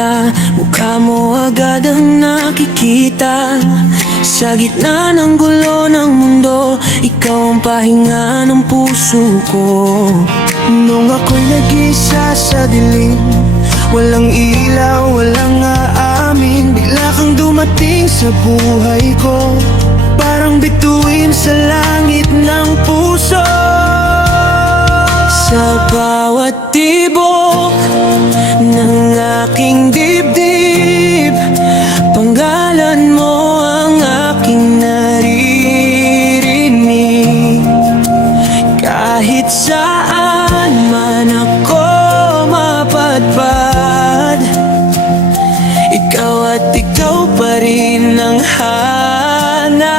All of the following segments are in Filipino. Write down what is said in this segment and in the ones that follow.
mata, mukha mo agad ang nakikita. Sa gitna ng gulo ng mundo, ikaw ang pahinga ng puso ko. Nung ako'y nag-isa sa dilim, walang ilaw, walang aamin, bigla kang dumating sa buhay ko, parang bituin sa langit ng puso. Sa bawat tibok ng aking dibdib, pangalan mo ang aking naririnig. Kahit saan man ako mapadpad, ikaw at ikaw pa rin ang hanap.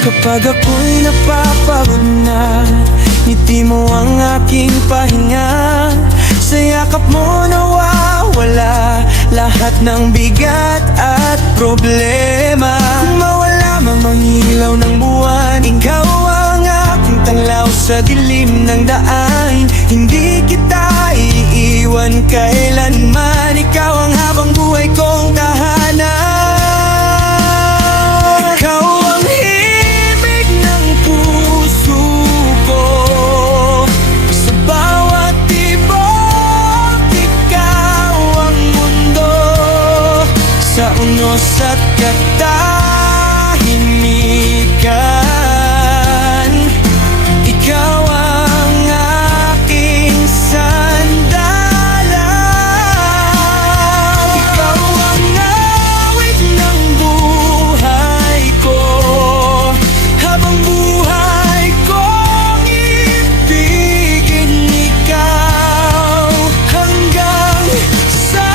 Kapag ako'y napapagod na, ngiti mo ang aking pahinga. Sa yakap mo nawawala lahat ng bigat at problema. Kung mawala mang ang ilaw ng buwan, ikaw ang aking tanglaw sa dilim ng daan. Hindi kita iiwan kailanman, ikaw ang habang buhay kong tahanan. Sa unos at katahimikan, ikaw ang aking sandalan. Ikaw ang awit ng buhay ko, habang buhay kong ibigin ikaw, hanggang sa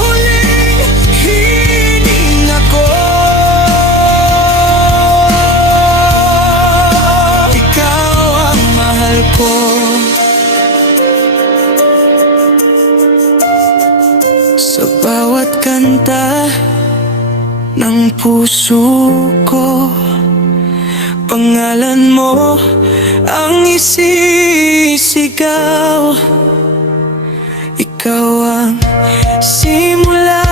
huling hininga ko. Ikaw ang mahal ko. Sa bawat kanta ng puso ko, pangalan mo ang isisigaw. Ikaw ang simula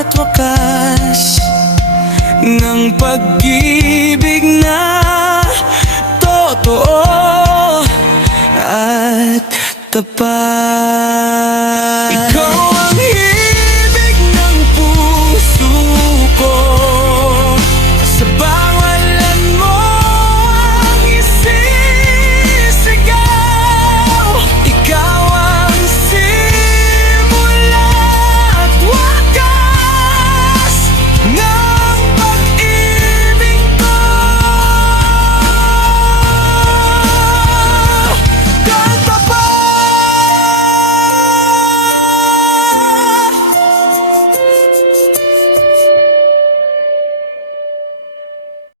at wakas ng pag-ibig na totoo at tapat.